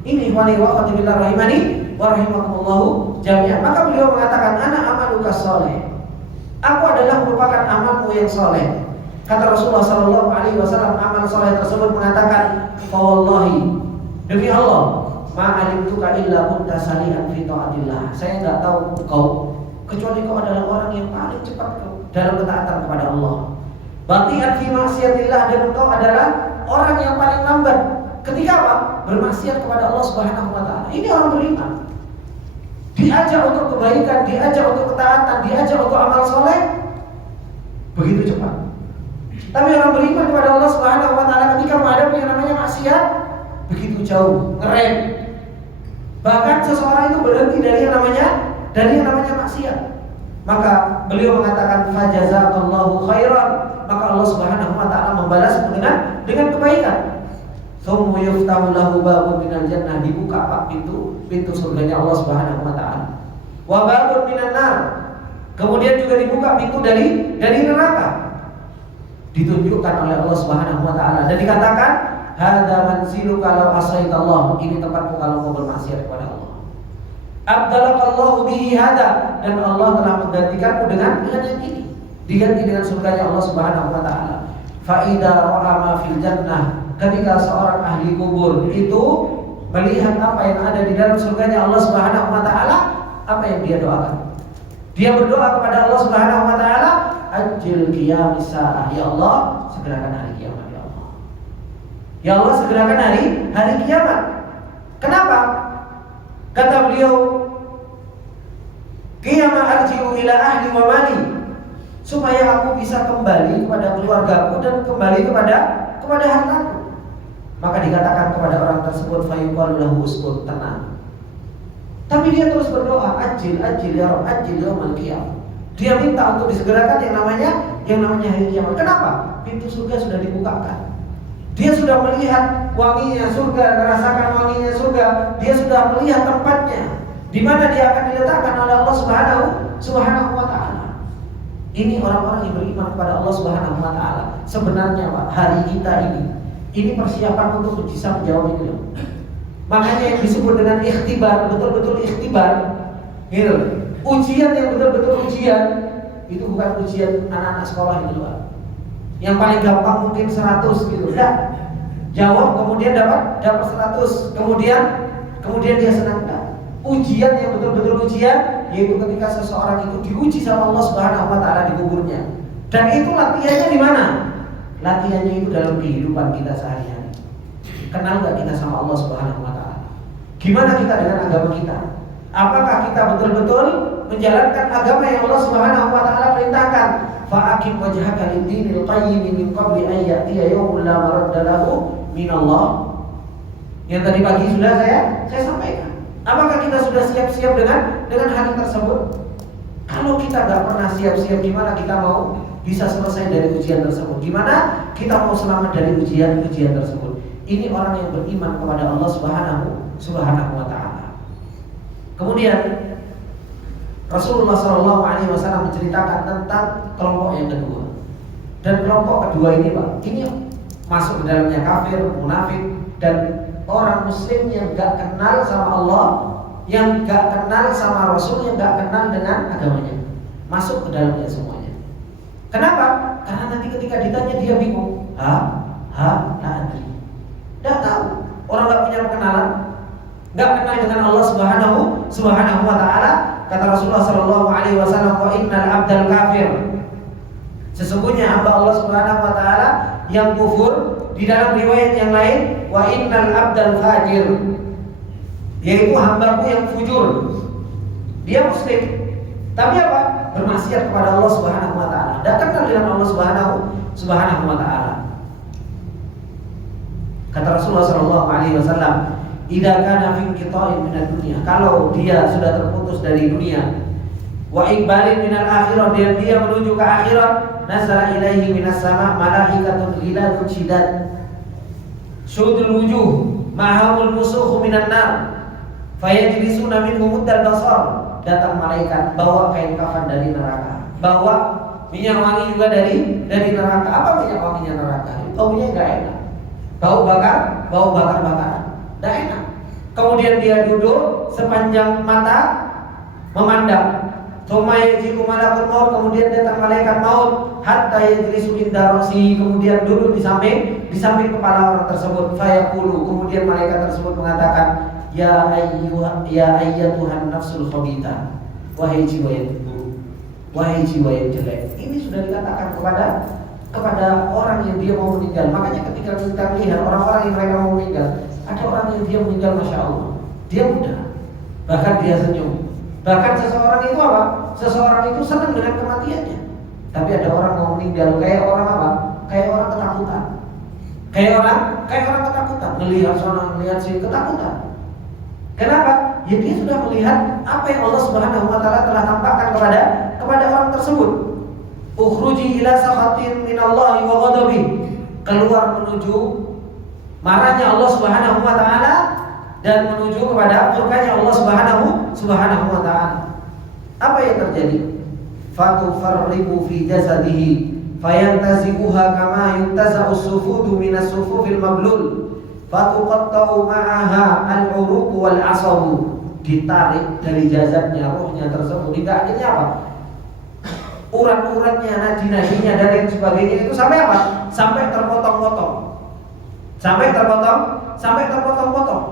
Ini ikhwani wa akhwati fillah rahimani wa rahimakumullah jami'an. Maka beliau mengatakan, ana amaluka sholeh, aku adalah merupakan amalmu yang soleh. Kata Rasulullah SAW, amal soleh tersebut mengatakan, wallahi, demi Allah, ma'alimtuka illa kunta salihan fi ta'atillah. Saya enggak tahu kau kecuali kau adalah orang yang paling cepat dalam ketaatan kepada Allah. Bati'an fi maksiatillah, dan engkau adalah orang yang paling lambat ketika apa? Bermaksiat kepada Allah Subhanahu wa taala. Ini orang beriman. Diajak untuk kebaikan, diajak untuk ketaatan, diajak untuk amal soleh, begitu cepat. Tapi orang beriman kepada Allah Subhanahu wa taala ketika menghadapi yang namanya maksiat begitu jauh, ngerem. Bahkan seseorang itu berhenti dari yang namanya maksiat. Maka beliau mengatakan fajazakallahu khairan, maka Allah Subhanahu wa taala membalas dengan kebaikan. Tsumma yuftahu lahu babun minal jannah, dibuka pintu surganya Allah Subhanahu wa taala. Wa babun minan nar, kemudian juga dibuka pintu dari neraka. Ditunjukkan oleh Allah Subhanahu wa taala dan dikatakan hadza manziluka law asaitallah, ini tempatmu kalau mau bermaksiat kepada Allah. Abdalakallahu bihi hada, dan Allah telah menggantikanmu dengan yang ini, diganti dengan surganya Allah Subhanahu wa taala. Fa idza ra'a ma fil jannah, ketika seorang ahli kubur itu melihat apa yang ada di dalam surganya Allah Subhanahu wa taala, apa yang dia doakan? Dia berdoa kepada Allah Subhanahu wa taala, ajil qiyamis saah, ya Allah segerakan hari kiamat ya Allah. Ya Allah segerakan hari kiamat. Kenapa? Kata beliau, qiyama arji'u ila ahli wa mali, supaya aku bisa kembali kepada keluargaku dan kembali kepada hartaku. Maka dikatakan kepada orang tersebut fayuqalu lahu uskut, tenang. Tapi dia terus berdoa, ajil ya Rabb, ajil yaumil qiyamah. Dia minta untuk disegerakan yang namanya hari kiamat. Kenapa? Pintu surga sudah dibukakan. Dia sudah melihat wanginya surga, merasakan wanginya surga. Dia sudah melihat tempatnya di mana dia akan diletakkan oleh Allah Subhanahu wa taala. Ini orang-orang yang beriman kepada Allah Subhanahu wa taala. Sebenarnya Pak, hari kita ini persiapan untuk bisa menjawab ini. Makanya yang disebut dengan ikhtibar, betul-betul ikhtibar, gitu. Ujian yang betul-betul ujian, itu bukan ujian anak-anak sekolah di luar. Yang paling gampang mungkin 100 gitu. Enggak. Jawab kemudian dapat 100, kemudian dia senang. Enggak. Ujian yang betul-betul ujian, yaitu ketika seseorang itu diuji sama Allah Subhanahu wa taala di kuburnya. Dan itu latihannya di mana? Latihannya itu dalam kehidupan kita sehari-hari. Kenal gak kita sama Allah Subhanahu wa taala? Gimana kita dengan agama kita? Apakah kita betul-betul menjalankan agama yang Allah Subhanahu wa taala perintahkan? Fa'aqim wajhaka lid-dinil qayyim min qabli an ya'tiya yawmun la maradda lahu min Allah. Yang tadi pagi sudah saya sampaikan. Apakah kita sudah siap-siap dengan hal tersebut? Kalau kita nggak pernah siap-siap, gimana kita mau bisa selesai dari ujian tersebut? Gimana kita mau selamat dari ujian tersebut? Ini orang yang beriman kepada Allah Subhanahu wa taala. Kemudian Rasulullah SAW menceritakan tentang kelompok yang kedua. Dan kelompok kedua ini Pak, ini masuk ke dalamnya kafir, munafik, dan orang muslim yang gak kenal sama Allah, yang gak kenal sama Rasul, yang gak kenal dengan agamanya, masuk ke dalamnya semuanya. Kenapa? Karena nanti ketika ditanya dia bingung. La adri. Gak tahu. Orang gak punya pengenalan, gak kenal dengan Allah Subhanahu wa taala. Kata Rasulullah SAW, wa innal abdal kafir, sesungguhnya hamba Allah Subhanahu wa taala yang kufur. Di dalam riwayat yang lain, wa innal abdal fajir, yaitu hambaku yang fujur. Dia muslim, tapi apa? Bermaksiat kepada Allah Subhanahu wa taala. Tidak kenal dengan Allah Subhanahu wa taala. Kata Rasulullah SAW, idza kana fi inqita'in minad dunya, kalau dia sudah terputus dari dunia, wa iqbalin minal akhirah, dan dia menuju ke akhirat, nazala ilaihi minas sama malaikatun ghiladun syidad syudul wujuh ma'hamul musuh minan nar fayajlisuna minhum muddal basar. Datang malaikat bawa kain kafan dari neraka, bawa minyak wangi juga dari neraka. Apa minyak wanginya neraka? Baunya enggak enak, bau bakar-bakaran, enggak enak. Kemudian dia duduk sepanjang mata memandang. Yajiku malakul maut, kemudian datang malaikat maut, hatta yajlisu inda ra'si, kemudian duduk di samping kepala orang tersebut. Fayaqulu, kemudian malaikat tersebut mengatakan, ya ayyatuhan nafsul khabithah, wahai jiwa yang buruk, wahai jiwa yang jelek. Ini sudah dikatakan kepada orang yang dia mau meninggal. Makanya ketika kita melihat orang-orang yang mereka mau meninggal, ada orang yang dia meninggal Masya Allah, dia muda, bahkan dia senyum. Bahkan seseorang itu apa? Seseorang itu senang dengan kematiannya. Tapi ada orang mau meninggal kayak orang apa? Kayak orang ketakutan. Kayak orang ketakutan, melihat sana, melihat sini, ketakutan. Kenapa? Ya dia sudah melihat apa yang Allah Subhanahu wa taala telah tampakkan kepada orang tersebut. Ukhruji ila sakhatin minallahi wa ghadabi. Keluar menuju marahnya Allah Subhanahu wa taala dan menuju kepada murkanya Allah Subhanahu wa taala. Apa yang terjadi? Fatufarriqu fi jasadihi fayantazi'uha kama yuntaza'u as-sufudu min as-sufufil mablul fatuqatta'u ma'aha al-uruq wal 'asabu. Ditarik dari jasadnya, rohnya tersebut. Hingga akhirnya apa? Urat-uratnya, nadi-nadinya dan lain sebagainya itu sampai apa? Sampai terpotong-potong. Sampai terpotong-potong.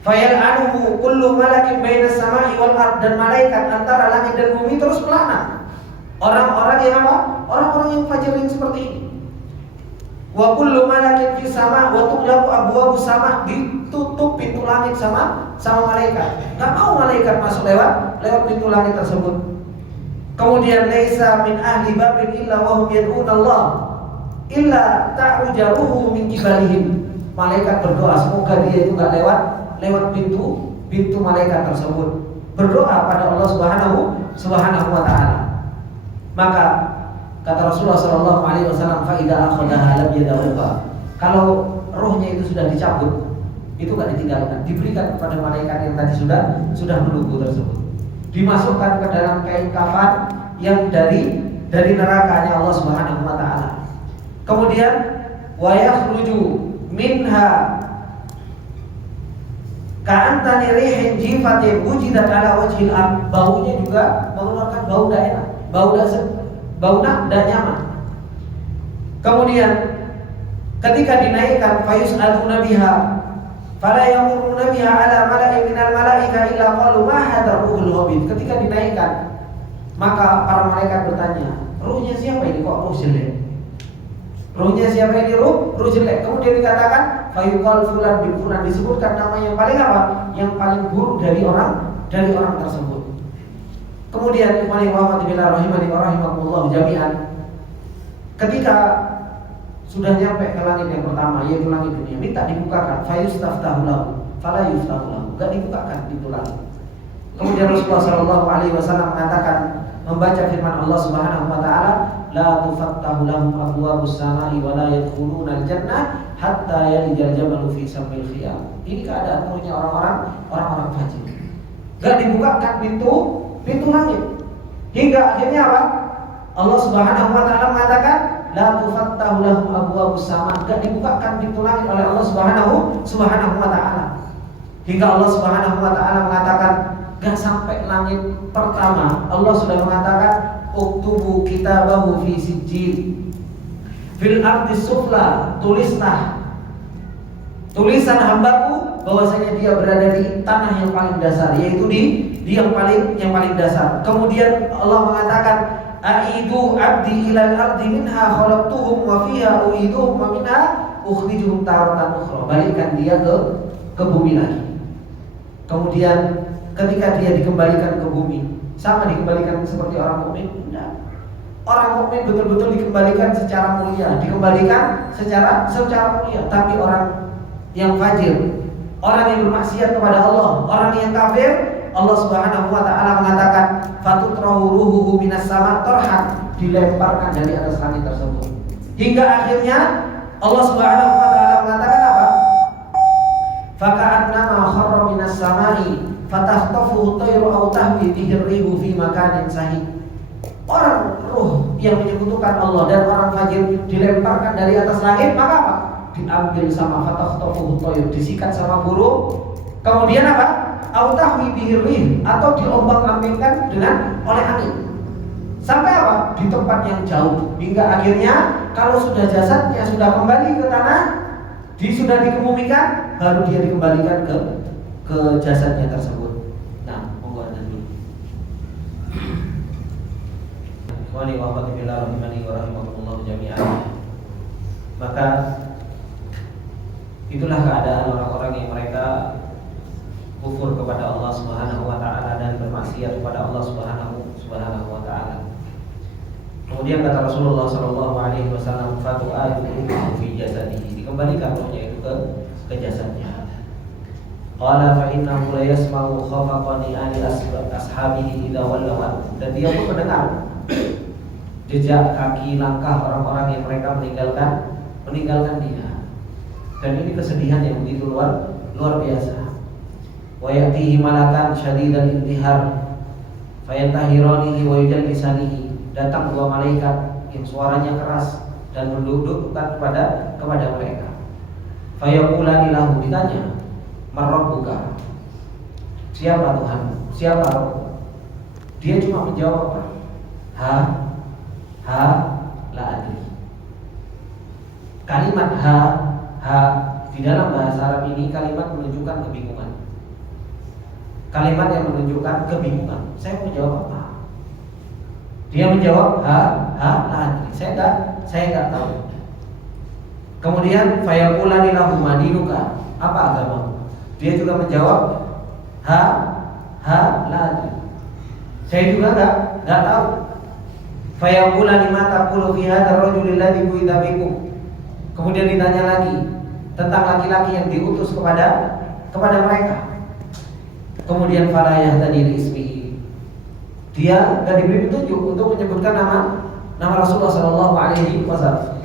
Fayal'anuhu kullu malakin bainas sama'i wal ard, dan malaikat antara langit dan bumi terus melaknat orang-orang yang apa? Orang-orang yang fajirin seperti ini. Wa kullu malakin fis sama' wa tughlaqu abwabus sama', ditutup pintu langit sama malaikat. Enggak mau malaikat masuk lewat pintu langit tersebut. Kemudian laisa min ahli babin illa wa hum yad'una Allah illa ta'rujaruhu min kibalihim. Malaikat berdoa semoga dia itu enggak lewat pintu malaikat tersebut. Berdoa pada Allah Subhanahu wa taala. Maka kata Rasulullah sallallahu alaihi wasallam, fa idza akhadaha lam yadawha. Kalau rohnya itu sudah dicabut, itu enggak ditinggalkan, diberikan kepada malaikat yang tadi sudah menunggu tersebut. Dimasukkan ke dalam kain kafan yang dari nerakanya Allah Subhanahu wa taala. Kemudian wa yakhruju minha ka'antani rihin jifatin wujidat ala wajhil ard. Baunya juga mengeluarkan bau tidak enak, bau tidak nyaman. Kemudian ketika dinaikkan fayus'aluna biha fala yamurruna biha ala mala'in minal mala'ika illa qalu ma hadha ruhul habib. Ketika dinaikkan, maka para malaikat bertanya, ruhnya siapa ini kok ruh jelek? Ruhnya siapa ini ruh jelek? Kemudian dikatakan fayuqal fulan bin fulan, disebutkan nama yang paling apa? Yang paling buruk dari orang tersebut. Kemudian ikhwani wa akhwati fillah rahimani wa rahimakumullah jami'an, ketika sudah nyampe ke langit yang pertama, yaitu langit dunia, minta dibukakan, fayustaftahu lahu fala yuftahu lahu, enggak dibukakan pintu langit. Kemudian Rasulullah sallallahu alaihi wasallam mengatakan, membaca firman Allah Subhanahu wa taala, la tufattahu lahum abwabus samai wa la yadkhuluna al-jannah hatta yalijal jamalu fi sammil khiyam. Ini keadaan ruhnya orang-orang fajir. Enggak dibukakan pintu langit. Hingga akhirnya apa? Allah Subhanahu wa taala mengatakan, la tufattahu lahum abwabus sama, enggak dibukakan pintu langit oleh Allah Subhanahu wa taala. Hingga Allah Subhanahu wa taala mengatakan, enggak sampai langit pertama Allah sudah mengatakan, uktubu kitabahu fi sijjil fil ardi sufla, tulislah tulisan hambaku bahwasanya dia berada di tanah yang paling dasar, yaitu di yang paling dasar. Kemudian Allah mengatakan, aidu abdi ilal ardi minha khalaqtuhum wa fiha uiduhum wa minha ukhrijuhum taratan ukhra. Balikkan dia ke bumi lagi. Kemudian ketika dia dikembalikan ke bumi, sama dikembalikan seperti orang mukmin? Tidak. Orang mukmin betul-betul dikembalikan secara mulia, dikembalikan secara mulia. Tapi orang yang fajir, orang yang bermaksiat kepada Allah, orang yang kafir, Allah Subhanahu wa taala mengatakan, fatutrahu ruhuhu minas sama torhan, dilemparkan dari atas langit tersebut. Hingga akhirnya Allah Subhanahu wa taala mengatakan apa? Faka'annama kharra minas samai fatahtafuhu tayru aw tahwi bihi rihu fi makanin sahih. Orang ruh yang menyekutukan Allah dan orang fajir dilemparkan dari atas langit, maka apa? Diambil sama fatahtafuhu tayru, disikat sama burung. Kemudian apa? Aw tahwi bihi rih, atau diombang-ambingkan oleh angin. Sampai apa? Di tempat yang jauh. Hingga akhirnya kalau sudah jasadnya sudah kembali ke tanah, sudah dikebumikan, baru dia dikembalikan ke jasadnya tersebut. Nah, monggo anda dulu. Ikhwani wa akhwati fillah rahimani wa rahimakumullah jami'an. Maka itulah keadaan orang-orang yang mereka kufur kepada Allah Subhanahu wa taala dan bermaksiat kepada Allah Subhanahu wa taala. Kemudian kata Rasulullah sallallahu alaihi wasallam, fatu'adu fi jasadihi, dikembalikan rohnya itu ke jasadnya. Qala fa innahu la yasma'u khafaqani ali ashabihi idza wallaw. Dan dia pun mendengar jejak kaki langkah orang-orang yang mereka meninggalkan dia. Dan ini kesedihan yang begitu luar biasa. Wa ya'tihi malakan syadidal intihar fayantahiranihi wa yujallisanihi. Datang dua malaikat yang suaranya keras dan mendudukkan kepada mereka. Fayaqulani lahu, ditanya, "Man rabbuka?" Siapa Tuhan? Siapa Rabb? Dia cuma menjawab, ha la adri. Kalimat ha di dalam bahasa Arab ini kalimat menunjukkan kebingungan. Kalimat yang menunjukkan kebingungan. Saya mau jawab apa? Dia menjawab la adri. Saya enggak tahu. Kemudian fayaqulani lahu ma dinuka? Apa agamamu? Dia juga menjawab la adri. Saya juga enggak tahu. Fayaqulani ma taqulu fi hadzal rajulil ladzi bu'itha bikum? Kemudian ditanya lagi tentang laki-laki yang diutus kepada mereka. Kemudian fala yahtadi ismihi. Dia enggak diberi petunjuk untuk menyebutkan nama Rasulullah sallallahu alaihi wasallam.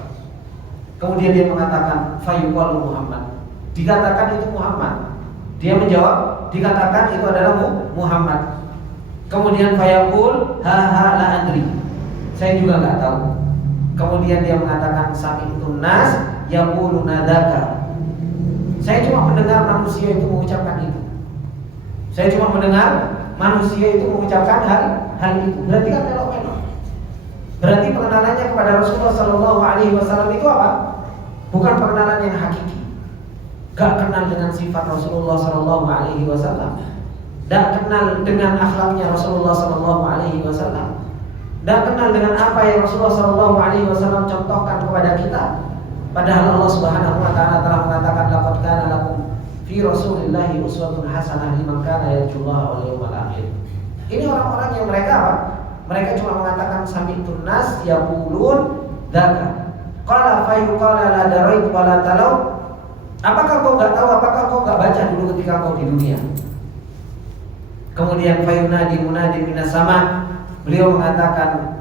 Kemudian dia mengatakan fayuqalu Muhammad. Dikatakan itu Muhammad. Dia menjawab dikatakan itu adalah Muhammad. Kemudian fayaqul la adri. Saya juga enggak tahu. Kemudian dia mengatakan sami'tun nas yaquluna dzaka. Saya cuma mendengar manusia itu mengucapkan itu. Saya cuma mendengar manusia itu mengucapkan hal itu. Berarti kan melok-melok. Berarti pengenalannya kepada Rasulullah sallallahu alaihi wasallam itu apa? Bukan pengenalan yang hakiki. Gak kenal dengan sifat Rasulullah sallallahu alaihi wasallam. Gak kenal dengan akhlaknya Rasulullah sallallahu alaihi wasallam. Dan kenal dengan apa yang Rasulullah sallallahu alaihi wasallam contohkan kepada kita. Padahal Allah Subhanahu wa taala telah mengatakan laqad kana lakum fi Rasulillahi uswatun hasanah liman kana yarjullaha wal yawmal akhir. Ini orang-orang yang mereka apa? Mereka cuma mengatakan sami'tun nas yaqulun dzaka. Qala fa yuqala la daraitu wa la talau. Apakah kau enggak tahu? Apakah kau enggak baca dulu ketika kau di dunia? Kemudian fayunadi munadi minas sama. Beliau mengatakan,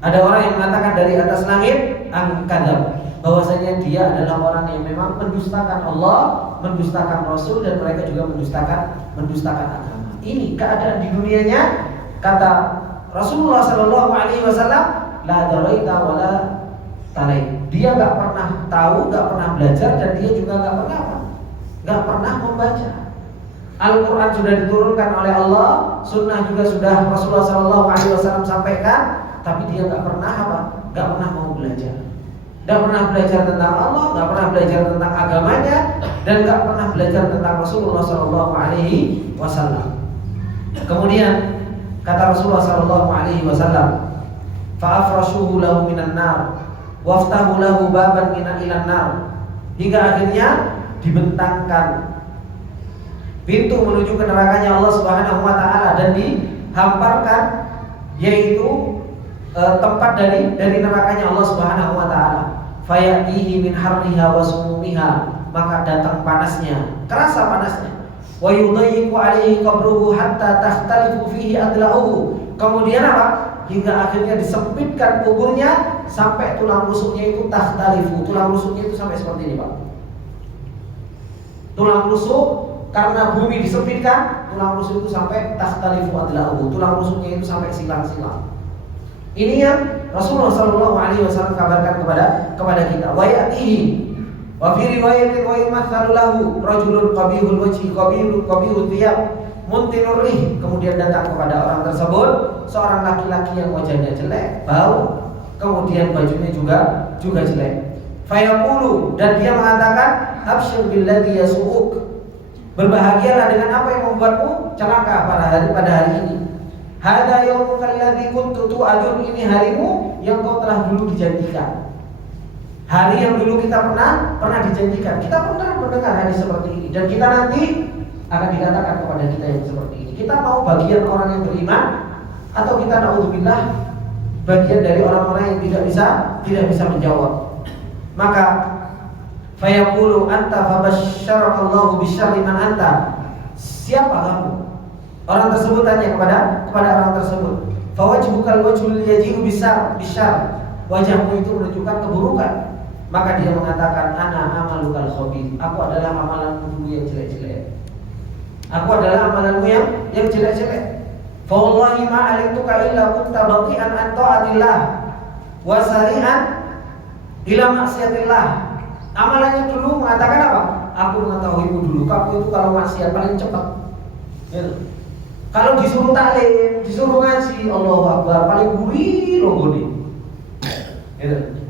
ada orang yang mengatakan dari atas langit angkadzab, bahwasanya dia adalah orang yang memang mendustakan Allah, mendustakan Rasul, dan mereka juga mendustakan agama. Ini keadaan di dunianya. Kata Rasulullah sallallahu alaihi wasallam, la daraita wala talai. Dia enggak pernah tahu, enggak pernah belajar, dan dia juga enggak pernah membaca. Al-Quran sudah diturunkan oleh Allah, Sunnah juga sudah Rasulullah SAW sampaikan, tapi dia nggak pernah mau belajar, nggak pernah belajar tentang Allah, nggak pernah belajar tentang agamanya, dan nggak pernah belajar tentang Rasulullah SAW. Kemudian kata Rasulullah SAW, fa'afrashuhu lahu minan nar, waftahu lahu baban ilan nar, hingga akhirnya dibentangkan pintu menuju ke nerakanya Allah Subhanahu wa taala dan dihamparkan, yaitu tempat dari nerakanya Allah Subhanahu wa taala. Fayatihi min harriha wa sumumiha, maka datang panasnya, kerasa panasnya. Wa yudayyiqu alaihi qabruhu hatta takhtalifu fihi adla'uhu. Kemudian apa? Hingga akhirnya disempitkan kuburnya sampai tulang rusuknya itu takhtalifu. Tulang rusuknya itu sampai seperti ini, Pak. Tulang rusuk, karena bumi disempitkan, tulang rusuk itu sampai takhtalifu adla'uhu. Tulang rusuknya itu sampai silang-silang. Ini yang Rasulullah sallallahu alaihi wasallam kabarkan kepada kita. Wa ya'tihi wa fi riwayatin wa yumathalu lahu rajulun qabihul wajhi qabihul thiyab muntinur rih. Kemudian datang kepada orang tersebut seorang laki-laki yang wajahnya jelek, bau, kemudian bajunya juga jelek. Fayaqulu, dan dia mengatakan absyir billadzi yasu'uk. Berbahagialah dengan apa yang membuatmu celaka pada hari ini. Hadza yaumukal ladzi kuntu tu'adun, ini harimu yang kau telah dulu dijanjikan. Hari yang dulu kita pernah dijanjikan. Kita pernah mendengar hadis seperti ini, dan kita nanti akan dikatakan kepada kita yang seperti ini. Kita mau bagian orang yang beriman, atau kita naudzubillah bagian dari orang-orang yang tidak bisa menjawab. Maka fayaqulu anta fabasyarakallahu bisyarri man anta. Siapa kamu? Orang tersebut tanya kepada orang tersebut. Fawajhukal wajhul yaji'u bisyar. Wajahmu itu menunjukkan keburukan. Maka dia mengatakan ana amalukal khabith. Aku adalah amalanmu dulu yang jelek-jelek. Aku adalah amalanmu yang jelek-jelek. Fa wallahi ma alimtuka illa kunta bati'an an ta'atillah wa sari'an ila maksiatillah. Amalannya dulu mengatakan apa? Aku mengetahuimu dulu. Kamu itu kalau maksiat paling cepat. Gitu. Kalau disuruh taklim, disuruh ngaji, Allahu Akbar, paling gurih logone. Gitu.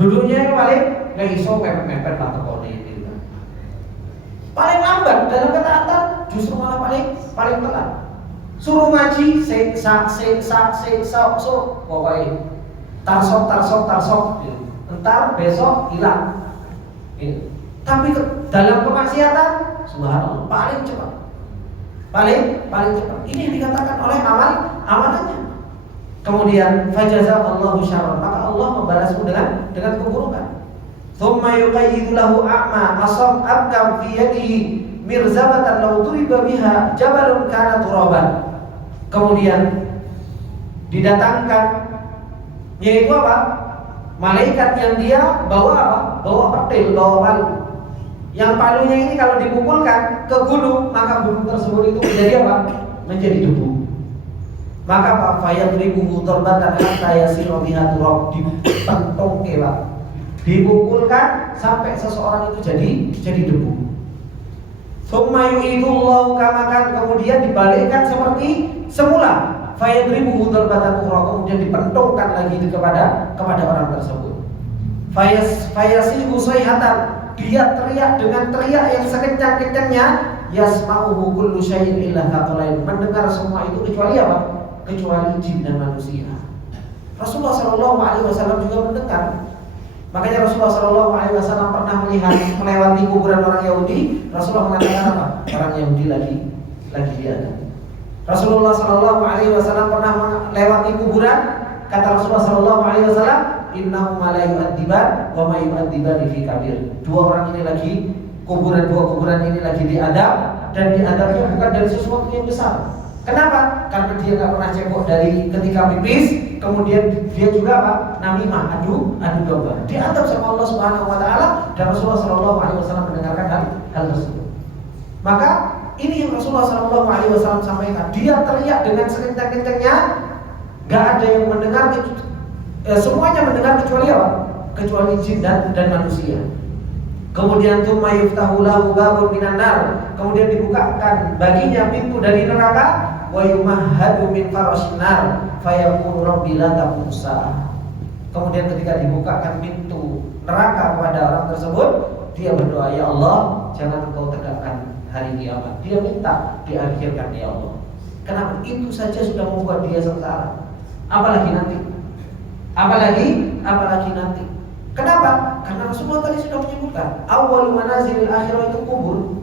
Duduknya yang paling nggak iso mepet-mepet lah tekone ini. Paling lambat dalam ketaatan justru malah paling telat. Suruh ngaji, seksa, pokoknya tarsok. Entar besok hilang. Tapi dalam kemaksiatan, subhanallah, paling cepat. Paling cepat. Ini yang dikatakan oleh amalannya. Kemudian fajazallahu syarran, maka Allah membalasmu dengan keburukan. Tsumma yuqayyidu lahu a'ma asab abkam fi yadihi mirzabatan law turiba biha jabalun kana turaban. Kemudian didatangkan, yaitu apa? Malaikat yang dia bawa apa? Bawa petil, bawa palu. Yang palunya ini kalau dipukulkan ke gunung, maka gunung tersebut itu menjadi apa? Menjadi debu. Maka Pak fayadribuhu darbatan hatta yasiru biha turab, dipentongke Pak. Dipukulkan sampai seseorang itu jadi debu. Tsumma yu'idullahu kama kan, kemudian dibalikkan seperti semula. Fayadribuhu darbatan turab, kemudian dipentongkan lagi kepada orang tersebut. Fayasihu sayhatan, dia teriak dengan teriak yang sekencang-kencangnya, yasma'uhu kullu syai'in illa thaqalain, mendengar semua itu kecuali apa? Kecuali jin dan manusia. Rasulullah SAW juga mendengar. Makanya Rasulullah SAW pernah melewati kuburan orang Yahudi. Rasulullah mengatakan apa? Orang Yahudi lagi diadab. Rasulullah SAW pernah melewati kuburan. Kata Rasulullah SAW, innahu la yu'adziban wa ma yu'adziban fi kabir. Dua orang ini lagi dua kuburan ini lagi diadab, dan diadabnya bukan dari sesuatu yang besar. Kenapa? Karena dia nggak pernah cebok dari ketika pipis, kemudian dia juga apa? Namimah, adu domba. Diadab sama Allah Subhanahu Wa Taala, dan Rasulullah SAW mendengarkan hal tersebut. Maka ini yang Rasulullah SAW sampaikan. Dia teriak dengan sekencang-kencangnya, nggak ada yang mendengar, semuanya mendengar kecuali apa? Kecuali jin dan manusia. Kemudian tsumma yuftahu lahu babun minan nar, kemudian dibukakan baginya pintu dari neraka, wa yumahhadu min farashin nar fayaqulu rabbi la taqusa. Kemudian ketika dibukakan pintu neraka kepada orang tersebut, dia berdoa, ya Allah, jangan engkau tegakkan hari kiamat. Dia minta diakhirkan, ya Allah. Kenapa? Itu saja sudah membuat dia sengsara. Apalagi nanti. Kenapa? Karena Rasulullah tadi sudah menyebutkan awal manazilil akhirah itu kubur.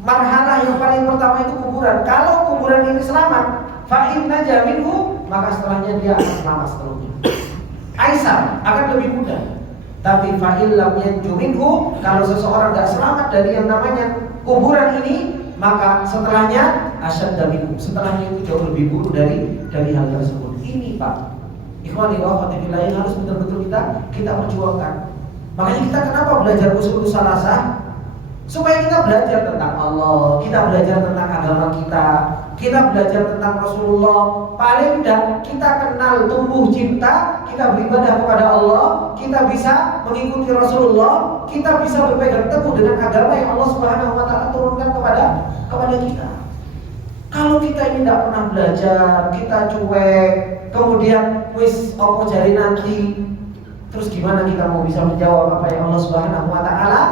Marhalah yang paling pertama itu kuburan. Kalau kuburan ini selamat, fa inna jaminhu, maka setelahnya dia akan selamat setelahnya. Aisyah akan lebih mudah. Tapi fa illam yanjuminhu, kalau seseorang tidak selamat dari yang namanya kuburan ini, maka setelahnya asyadda minhu, setelahnya itu jauh lebih buruk dari hal tersebut. Ini Pak, ikhwani wa akhwati fillah, yang harus betul-betul kita perjuangkan. Makanya kita kenapa belajar usul salasah? Supaya kita belajar tentang Allah, kita belajar tentang agama kita belajar tentang Rasulullah. Paling tidak kita kenal tumbuh cinta, kita beribadah kepada Allah, kita bisa mengikuti Rasulullah, kita bisa berpegang teguh dengan agama yang Allah Subhanahu Wa Taala turunkan kepada kita. Kalau kita ini tidak pernah belajar, kita cuek, kemudian wis opo jari nanti, terus gimana kita mau bisa menjawab apa yang Allah Subhanahu Wa Taala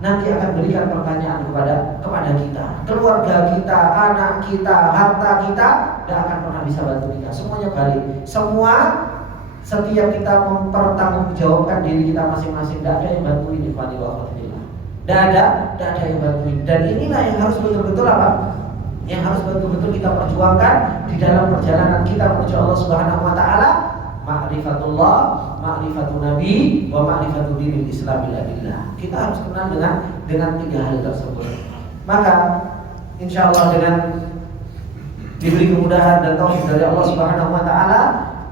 nanti akan berikan pertanyaan kepada kita, keluarga kita, anak kita, harta kita, tidak akan pernah bisa bantu kita. Semuanya balik. Setiap kita mempertanggungjawabkan diri kita masing-masing, tidak ada yang bantuin ikhwani wa akhwati fillah. Tidak ada yang bantuin. Dan inilah yang harus betul-betul apa? yang harus betul-betul kita perjuangkan di dalam perjalanan kita menuju Allah Subhanahu wa taala. Ma'rifatullah, ma'rifatun nabi, wa ma'rifatu dinil Islam bil adillah. Kita harus kenal dengan tiga hal tersebut. Maka insya Allah dengan diberi kemudahan dan taufik dari Allah Subhanahu wa taala,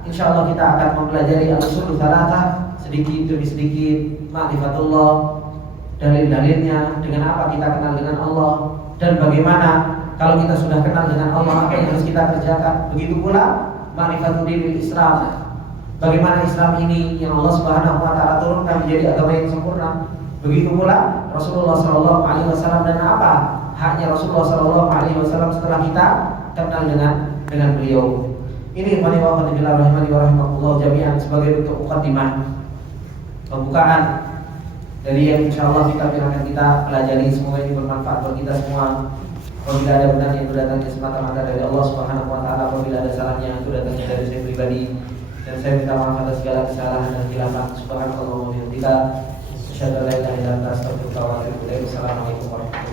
insya Allah kita akan mempelajari al-usul tsalatsah sedikit demi sedikit. Ma'rifatullah, dalil-dalilnya, dengan apa kita kenal dengan Allah, dan bagaimana kalau kita sudah kenal dengan Allah apa yang harus kita kerjakan. Begitu pula ma'rifatul dinil Islam, bagaimana Islam ini yang Allah Subhanahu wa taala turunkan menjadi agama yang sempurna. Begitu pula Rasulullah sallallahu alaihi wasallam dan apa haknya Rasulullah sallallahu alaihi wasallam setelah kita kenal dengan beliau. Ini ikhwani wa akhwati fillah rahimani wa rahimakumullah jami'an sebagai bentuk mukadimah, pembukaan dari yang insyaallah kita akan kita pelajari. Semoga ini bermanfaat bagi kita semua. Apabila ada benar yang datangnya semata-mata dari Allah Subhanahu wa taala, apabila ada salahnya itu datangnya dari saya pribadi, dan saya minta maaf atas segala kesalahan dan khilafan. Subhanallah wa bihamdika, asyhadu an la ilaha illa anta, astaghfiruka wa atubu ilaik. Wassalamualaikum warahmatullahi wabarakatuh.